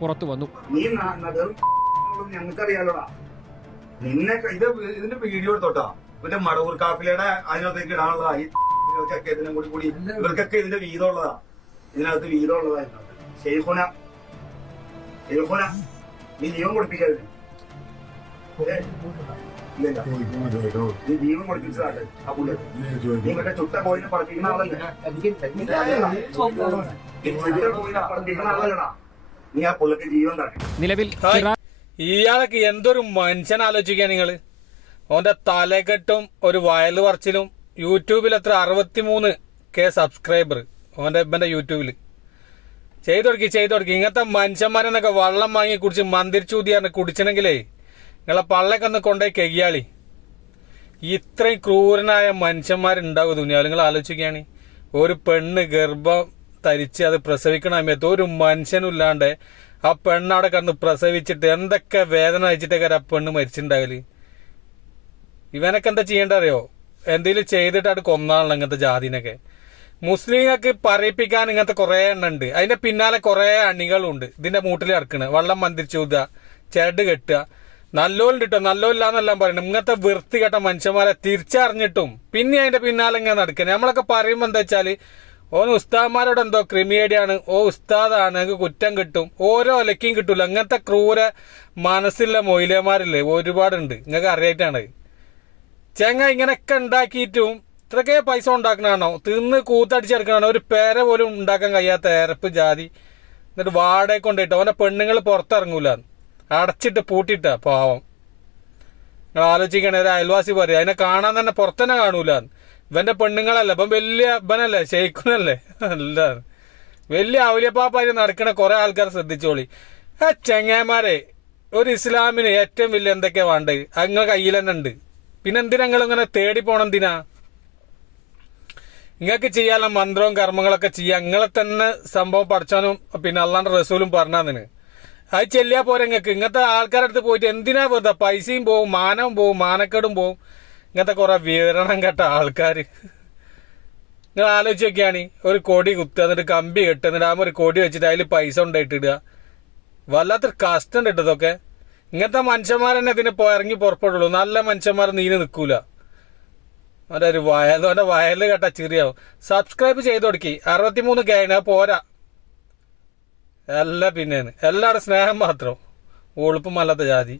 പുറത്തു വന്നു. ഞങ്ങൾക്കറിയാലോടാ നിന്നെ ഇതിന്റെ വീഡിയോ എടുത്തോട്ടാ ഇവന്റെ മടവൂർ കാപ്പിലയുടെ അതിനകത്തേക്ക് ഇടാനുള്ളതായി ഇതിനും കൂടി ഇവർക്കൊക്കെ ഇതിന്റെ വീതമുള്ളതാ, ഇതിനകത്ത് വീതമുള്ളതായിരുന്നു. ഷെയ്ഖുന നീ ജീവൻ കൊടുപ്പിക്കരുത്, നീ ജീവൻ കൊടുപ്പിച്ചതാണ് ആ പുള്ളി. നീ മറ്റേ ചുട്ട കോയിനെ പഠിപ്പിക്കുന്ന ആളല്ലേ, കോയിനെ പഠിപ്പിക്കുന്ന ആളല്ലടാ നീ. ആ പുള്ളിക്ക് ജീവൻ തരണം. നിലവിൽ ഇയാളൊക്കെ എന്തൊരു മനുഷ്യൻ ആലോചിക്കുക നിങ്ങള്. ഓന്റെ തലകെട്ടും ഒരു വയല് പറച്ചിലും. യൂട്യൂബിൽ എത്ര 63K സബ്സ്ക്രൈബർ ഓന്റെ ഇവന്റെ യൂട്യൂബില്. ചെയ്തു കൊടുക്കി ഇങ്ങനത്തെ മനുഷ്യന്മാരെന്നൊക്കെ വെള്ളം വാങ്ങി കുടിച്ച് മന്ദിരിച്ചൂതിയാറിന് കുടിച്ചണെങ്കിലേ നിങ്ങളെ പള്ളൊക്കെ ഒന്ന് കൊണ്ടുപോയി കെയ്യാളി. ഇത്രയും ക്രൂരനായ മനുഷ്യന്മാരുണ്ടാവും ദുനിയാവിൽ. നിങ്ങൾ ആലോചിക്കുകയാണ്, ഒരു പെണ്ണ് ഗർഭം ധരിച്ച് അത് പ്രസവിക്കണ സമയത്ത് ഒരു മനുഷ്യനും ഇല്ലാണ്ട് ആ പെണ്ണവിടെ കിടന്ന് പ്രസവിച്ചിട്ട് എന്തൊക്കെ വേദന അയച്ചിട്ടൊക്കെ ആ പെണ്ണ് മരിച്ചിട്ടുണ്ടാകല്. ഇവനൊക്കെ എന്താ ചെയ്യേണ്ട അറിയോ? എന്തെങ്കിലും ചെയ്തിട്ട് അവിടെ കൊന്നാണല്ലോ ഇങ്ങനത്തെ ജാതിനൊക്കെ. മുസ്ലിങ്ങൾക്ക് പറയിപ്പിക്കാൻ ഇങ്ങനത്തെ കുറെ എണ്ണം ഉണ്ട്. അതിന്റെ പിന്നാലെ കുറെ അണികളുണ്ട് ഇതിന്റെ മൂട്ടിൽ ഇറക്കണ്. വെള്ളം മന്ദിരിച്ചൂതുക, ചെരട് കെട്ടുക. നല്ലോലുണ്ട് കേട്ടോ, നല്ലോല്ലാന്നെല്ലാം പറയണം. ഇങ്ങനത്തെ വൃത്തികെട്ട മനുഷ്യന്മാരെ തിരിച്ചറിഞ്ഞിട്ടും പിന്നെ അതിന്റെ പിന്നാലെ ഇങ്ങനെ നടക്കുന്നത്. നമ്മളൊക്കെ പറയുമ്പോ എന്താ വെച്ചാല് ഓന് ഉസ്താദ്മാരോട് എന്തോ ക്രിമിയേഡിയാണ്, ഉസ്താദാണ്, ഞങ്ങൾക്ക് കുറ്റം കിട്ടും, ഓരോ ഒലക്കും കിട്ടൂല. അങ്ങനത്തെ ക്രൂര മനസ്സിലുള്ള മൊയിലേമാരില്ലേ ഒരുപാടുണ്ട്. നിങ്ങൾക്ക് അറിയായിട്ടാണ് ചെങ്ങ ഇങ്ങനെയൊക്കെ ഉണ്ടാക്കിയിട്ടും ഇത്രയൊക്കെ പൈസ ഉണ്ടാക്കണാണോ, തിന്ന് കൂത്തടിച്ചെടുക്കണോ, ഒരു പേര പോലും ഉണ്ടാക്കാൻ കഴിയാത്ത ഏരപ്പ് ജാതി. എന്നിട്ട് വാടക കൊണ്ടിട്ടോ അവന്റെ പെണ്ണുങ്ങൾ പുറത്തിറങ്ങൂല, അടച്ചിട്ട് പൂട്ടിയിട്ടാ പാവം. നിങ്ങൾ ആലോചിക്കണേ, ഒരു അയൽവാസി പറയും അതിനെ കാണാൻ തന്നെ പുറത്തന്നെ കാണൂല. ഇവന്റെ പെണ്ണുങ്ങളല്ല, ഇപ്പം വലിയ ഇവനല്ലേ, ഷെയ്ഖുനല്ലേ, അല്ല വലിയ ഔലിയപ്പാപ്പായി നടക്കണ കുറെ ആൾക്കാർ ശ്രദ്ധിച്ചോളി. ആ ചെങ്ങാമാരെ, ഒരു ഇസ്ലാമിന് ഏറ്റവും വലിയ എന്തൊക്കെയാ വേണ്ടത് അങ്ങനെ കയ്യിൽ തന്നെ ഉണ്ട്. പിന്നെ എന്തിനാ നിങ്ങളിങ്ങനെ തേടി പോണം? എന്തിനാ നിങ്ങൾക്ക് ചെയ്യാനുള്ള മന്ത്രവും കർമ്മങ്ങളൊക്കെ ചെയ്യാം. നിങ്ങളെ തന്നെ സംഭവം പഠിച്ചാനും പിന്നെ അള്ളാന്റെ റസൂലും പറഞ്ഞതിന് അത് ചെല്ലിയാ പോരെ. നിങ്ങൾക്ക് ഇങ്ങനത്തെ ആൾക്കാരുടെ അടുത്ത് പോയിട്ട് എന്തിനാ വെറുതെ പൈസയും പോവും, മാനവും പോവും, മാനക്കേടും പോവും. ഇങ്ങനത്തെ കുറെ വിവരണം കേട്ട ആൾക്കാര്. നിങ്ങൾ ആലോചിച്ച് നോക്കിയാണ്, ഒരു കൊടി കുത്തുക, എന്നിട്ട് കമ്പി കെട്ടുക, എന്നിട്ട് ആകുമ്പോൾ ഒരു കൊടി വെച്ചിട്ട് അതിൽ പൈസ ഉണ്ടായിട്ട് ഇടുക. വല്ലാത്തൊരു കഷ്ടം ഇട്ടതൊക്കെ. ഇങ്ങനത്തെ മനുഷ്യന്മാരെന്നെ ഇതിന് ഇറങ്ങി പുറപ്പെടുള്ളൂ. നല്ല മനുഷ്യന്മാർ നീന് നിൽക്കൂല. അവൻ്റെ ഒരു അവൻ്റെ വയല് കേട്ടാ ചെറിയാവും. സബ്സ്ക്രൈബ് ചെയ്ത് കൊടുക്കി. 63K പോരാ. എല്ലാം പിന്നേന്ന് എല്ലാവരുടെ സ്നേഹം മാത്രം. ഉളുപ്പും അല്ലാത്ത ജാതി.